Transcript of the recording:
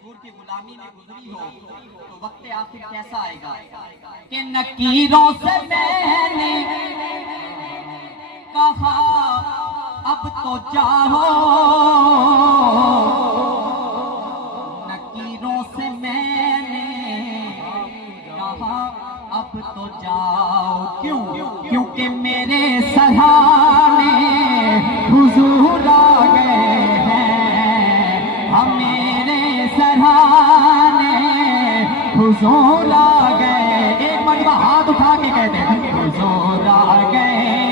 हुजूर की गुलामी में गुजरी हो तो वक्त आखिर कैसा आएगा कि नकीरों से मैंने कहा अब तो जाओ, नकीरों से मैंने कहा अब तो जाओ। क्यों? क्योंकि मेरे सराहने हुजूर आ गए हैं, हम मेरे सराहने हुजूर आ गए। एक मरतबा हाथ उठा के कहते हैं हुजूर आ गए